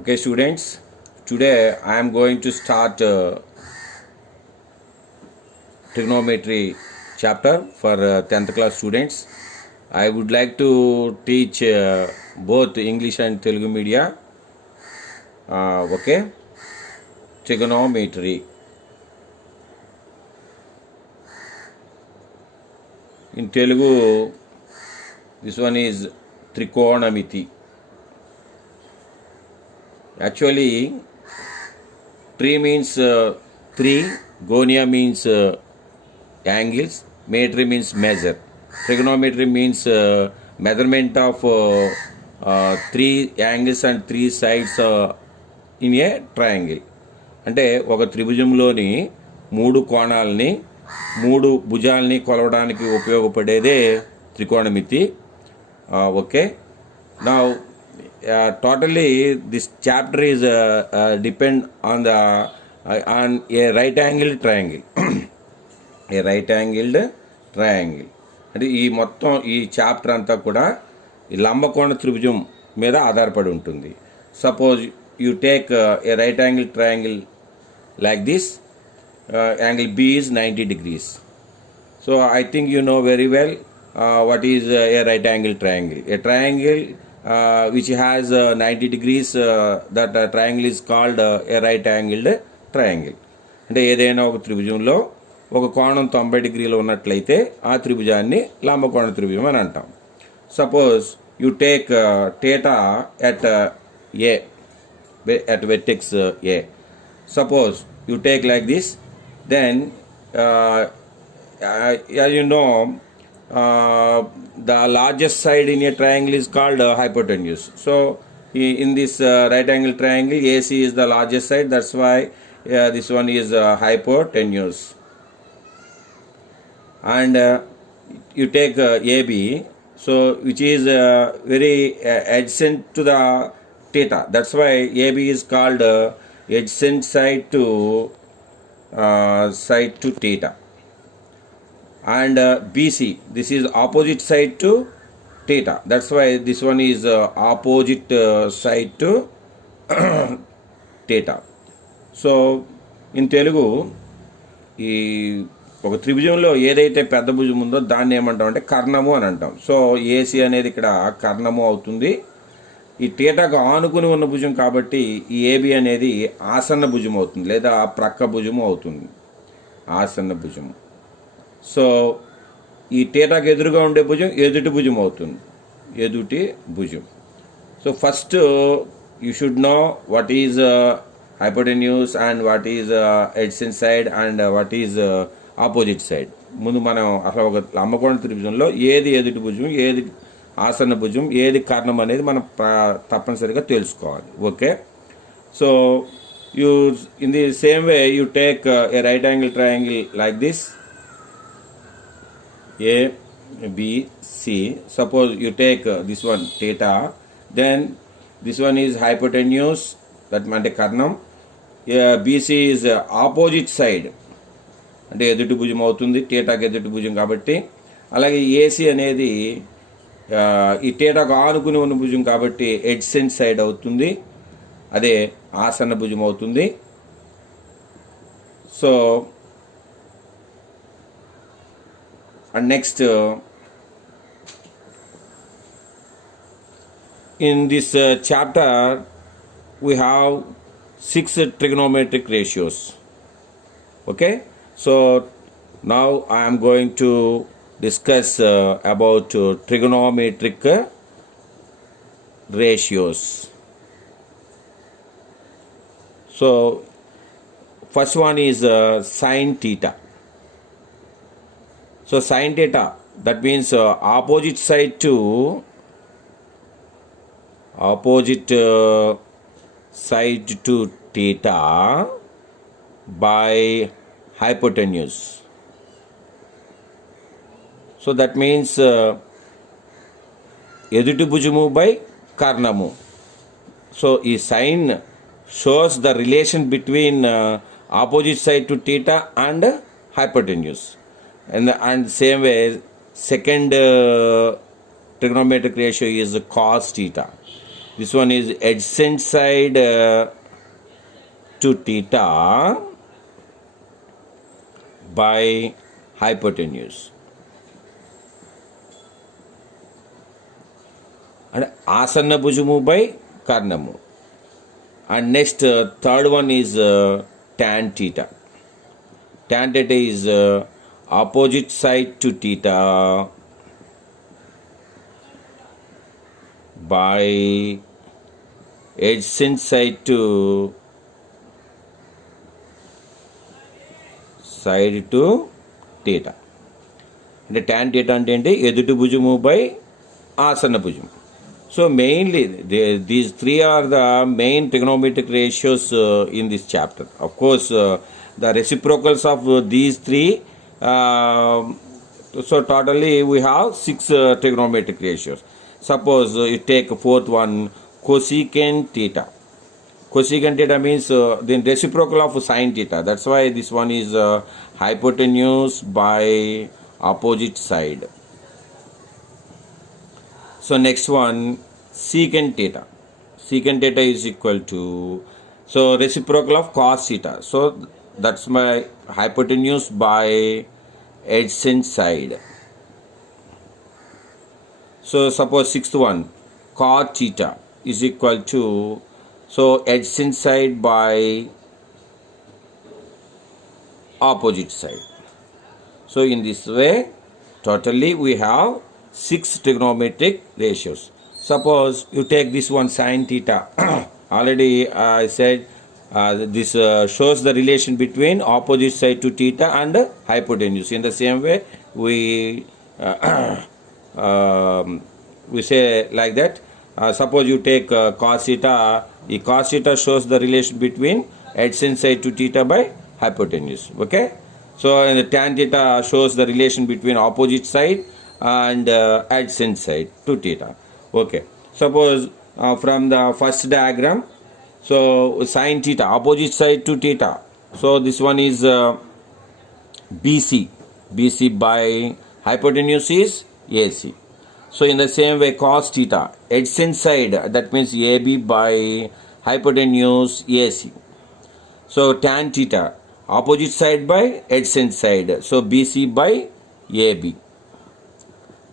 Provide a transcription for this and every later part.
Okay, students, today I am going to start trigonometry chapter for 10th class students. I would like to teach both English and Telugu media. Okay, trigonometry. In Telugu, this one is trigonometry. Actually, tri means three, gonia means angles, metry means measure. Trigonometry means measurement of three angles and three sides in a triangle. అంటే ఒక త్రిభుజంలోని మూడు కోణాలని మూడు భుజాలని కొలవడానికి ఉపయోగపడేదే త్రికోణమితి. Okay, now totally this chapter is depend on the on a right angled triangle. A right angled triangle అంటే ఈ మొత్తం ఈ చాప్టర్ అంతా కూడా ఈ లంబకోణ త్రిభుజం మీద ఆధారపడి ఉంటుంది. Suppose you take a right angle triangle like this, angle B is 90 degrees. So I think you know very well what is a right angle triangle. A triangle which has 90 degrees, that triangle is called a right angled triangle. అంటే ఏదైనా ఒక త్రిభుజంలో ఒక కోణం 90 డిగ్రీలు ఉన్నట్లయితే ఆ త్రిభుజాన్ని లంబకోణ త్రిభుజం అని అంటాం. Suppose you take theta at A, at vertex A. Suppose you take like this, then as you know, the largest side in a triangle is called hypotenuse. So in this right angle triangle, AC is the largest side, that's why this one is hypotenuse. And you take AB, so which is very adjacent to the theta, that's why AB is called adjacent side to theta. And BC, this is opposite side to theta, that's why this one is opposite side to theta. So in Telugu, ఈ ఒక త్రిభుజంలో ఏదైతే పెద్ద భుజం ఉందో దాన్ని ఏమంటాం అంటే కర్ణము అని అంటాం. సో ఏసీ అనేది ఇక్కడ కర్ణము అవుతుంది. ఈ థీటాకు ఆనుకుని ఉన్న భుజం కాబట్టి ఈ ఏబి అనేది ఆసన్న భుజం అవుతుంది, లేదా ప్రక్క భుజము అవుతుంది, ఆసన్న భుజము. సో ఈ థీటాకు ఎదురుగా ఉండే భుజం ఎదుటి భుజం అవుతుంది, ఎదుటి భుజం. So first you should know what is hypotenuse and what is adjacent side and what is opposite side. ముందు మనం అసలు ఒక లంబకోణ త్రిభుజంలో ఏది ఎదుటి భుజం, ఏది ఆసన్న భుజం, ఏది కర్ణం అనేది మనం తప్పనిసరిగా తెలుసుకోవాలి. Okay, so you in the same way you take a right angle triangle like this, A, B, C. Suppose you take this one theta, then this one is hypotenuse, that అంటే కర్ణం. BC is opposite side, అంటే ఎదుటి భుజం అవుతుంది, థీటాకి ఎదుటి భుజం కాబట్టి. అలాగే AC అనేది ఈ థీటాకు ఆనుకుని ఉన్న భుజం కాబట్టి ఎడ్జెసెంట్ సైడ్ అవుతుంది, అదే ఆసన్న భుజం అవుతుంది. So and next in this chapter we have 6 trigonometric ratios. Okay, so now I am going to discuss about trigonometric ratios. So first one is sin theta. So sin theta, that means opposite side to side to theta by hypotenuse. So that means ఎదుటి భుజము by కర్ణము. So ఈ sign shows the relation between opposite side to theta and hypotenuse. And same way second trigonometric ratio is cos theta. This one is adjacent side to theta by hypotenuse. And asana bhujamu by karnamu. And next third one is tan theta. Tan theta is opposite side to theta by adjacent side to theta. And tan theta ante edutu bhujamu by asana bhujamu. So mainly these three are the main trigonometric ratios in this chapter. Of course, the reciprocals of these three. So totally we have 6 trigonometric ratios. Suppose you take fourth one, cosecant theta. Cosecant theta means the reciprocal of sine theta. That's why this one is hypotenuse by opposite side. So next one, secant theta. Secant theta is equal to, so reciprocal of cos theta. So that's my hypotenuse by adjacent side. So suppose sixth one, cot theta is equal to, so adjacent side by opposite side. So in this way, totally we have 6 trigonometric ratios. Suppose you take this one sin theta. Already I said this shows the relation between opposite side to theta and hypotenuse. In the same way, we say like that. Suppose you take cos theta. The cos theta shows the relation between adjacent side to theta by hypotenuse. Okay. So and the tan theta shows the relation between opposite side and adjacent side to theta. Okay. Suppose from the first diagram, so sin theta, opposite side to theta. So this one is BC. BC by hypotenuse is AC. So in the same way, cos theta, adjacent side, that means AB by hypotenuse AC. So tan theta, opposite side by adjacent side. So BC by AB.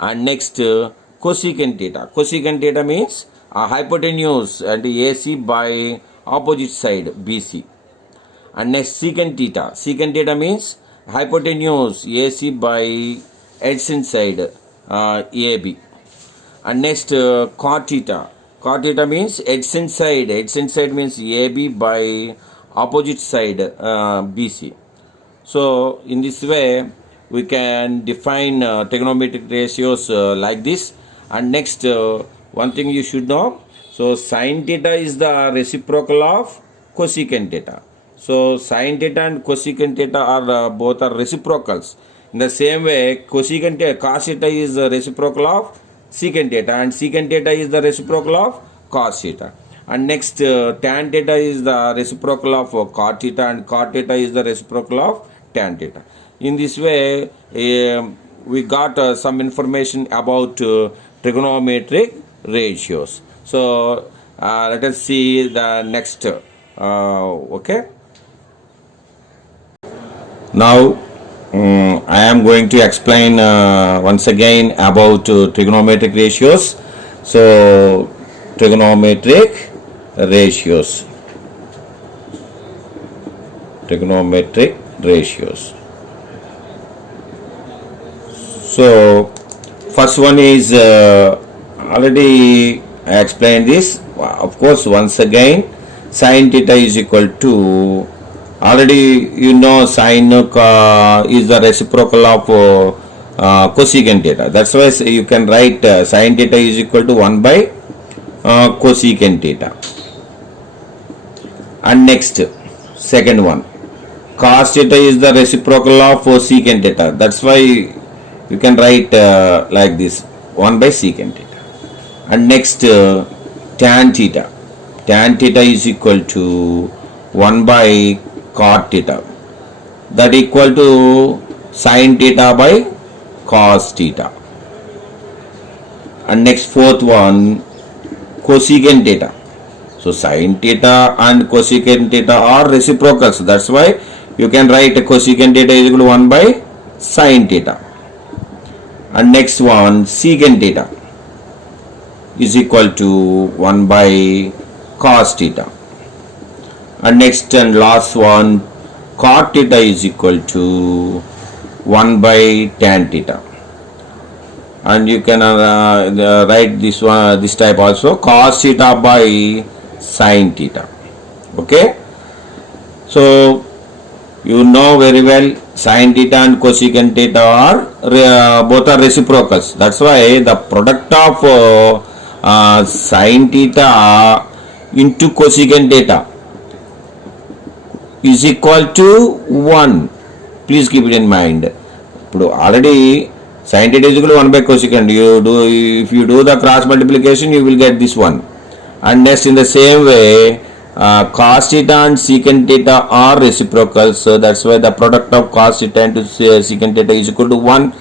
And next cosecant theta. Cosecant theta means hypotenuse and AC by opposite side BC. And next secant theta. Secant theta means hypotenuse AC by adjacent side AB. And next cot theta. Cot theta means adjacent side. Adjacent side means AB by opposite side BC. So in this way, we can define trigonometric ratios like this. And next, one thing you should know. So sin theta is the reciprocal of cosecant theta. So sin theta and cosecant theta are both are reciprocals. In the same way, cosecant theta, cos theta is the reciprocal of secant theta, and secant theta is the reciprocal of cos theta. And next, tan theta is the reciprocal of cot theta, and cot theta is the reciprocal of tan theta. In this way, we got some information about trigonometric ratios. So let us see the next. Okay. Now I am going to explain once again about trigonometric ratios. So trigonometric ratios. Trigonometric ratios. So first one is already I explained this. Of course, once again, sin theta is equal to, already you know sin is the reciprocal of cosecant theta. That's why you can write sin theta is equal to 1 by cosecant theta. And next, second one, cos theta is the reciprocal of secant theta. That's why you can write like this, 1 by secant theta. And next, tan theta. Tan theta is equal to 1 by cot theta. That equal to sin theta by cos theta. And next, fourth one, cosecant theta. So sin theta and cosecant theta are reciprocals. That's why you can write cosecant theta is equal to 1 by sin theta. And next one, secant theta is equal to 1 by cos theta. And next and last one, cot theta is equal to 1 by tan theta. And you can write this one, this type also, cos theta by sin theta. Okay, so you know very well sin theta and cosecant theta are both are reciprocals. That's why the product of sin theta into cosecant theta is equal to 1. Please keep it in mind. Already sin theta is equal to 1 by cosecant. If you do the cross multiplication, you will get this one. And next, in the same way, cos theta and secant theta are reciprocals. So that's why the product of cos theta into secant theta is equal to 1.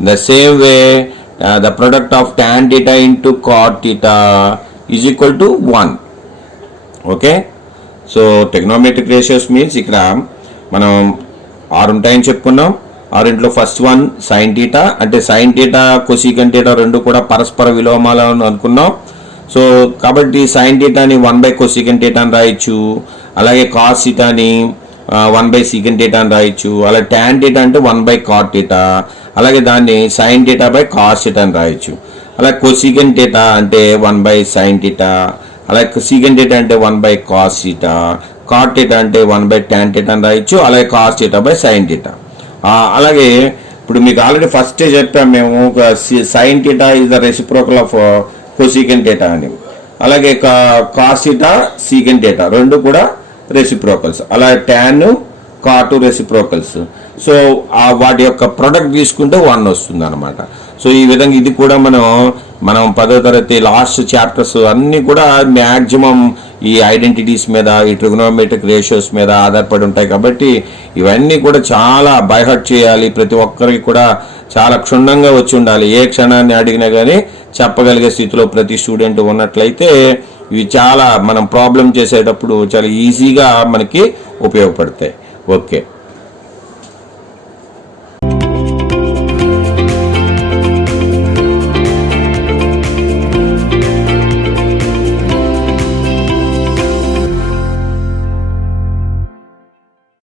In the same way, the product of tan theta into cot theta is equal to 1. Okay. So trigonometric ratios means ఇక్కడ మనం 6 ఉంటాయని చెప్పుకున్నాం. 6 first one sine theta, అంటే sine theta cosecant theta రెండు కూడా పరస్పర విలోమాలు అనుకున్నాం. సో కాబట్టి సైన్ థీటాని 1 బై కొసీకెంట్ థీటా అని రాయొచ్చు, అలాగే కాస్ థీటాని 1 బై సీకెంట్ థీటా అని రాయొచ్చు, అలాగే టాన్ థీటా అంటే 1 బై కాట్ థీటా, అలాగే దాన్ని sine theta by cos theta అని రాయొచ్చు. అలాగే కొసీకెంట్ థీటా అంటే 1 బై సైన్ థీటా, అలాగే సీకెంట్ థీటా అంటే 1 by cos theta, cot theta అంటే 1 బై టాన్ థీటా అని రాయొచ్చు, అలాగే cos theta by sine theta. అలాగే ఇప్పుడు మీకు ఆల్రెడీ ఫస్టే చెప్పాము మేము, sine theta is the reciprocal of cosecant theta అని. అలాగే కాస్ థీటా సీకెంట్ థీటా రెండు కూడా రెసిప్రోకల్స్, అలాగే టాన్ కాటు రెసిప్రోకల్స్. సో వాటి యొక్క ప్రొడక్ట్ తీసుకుంటే 1 వస్తుంది అనమాట. సో ఈ విధంగా ఇది కూడా మనం 10వ తరగతి లాస్ట్ చాప్టర్స్ అన్నీ కూడా మ్యాక్సిమం ఈ ఐడెంటిటీస్ మీద, ఈ ట్రిగోనోమెట్రిక్ రేషియోస్ మీద ఆధారపడి ఉంటాయి. కాబట్టి ఇవన్నీ కూడా చాలా బైహార్ట్ చేయాలి, ప్రతి ఒక్కరికి కూడా చాలా క్షుణ్ణంగా వచ్చి ఉండాలి. ఏ క్షణాన్ని అడిగినా కానీ చెప్పగలిగే స్థితిలో ప్రతి స్టూడెంట్ ఉన్నట్లయితే ఇవి చాలా మనం ప్రాబ్లం చేసేటప్పుడు చాలా ఈజీగా మనకి ఉపయోగపడతాయి. ఓకే.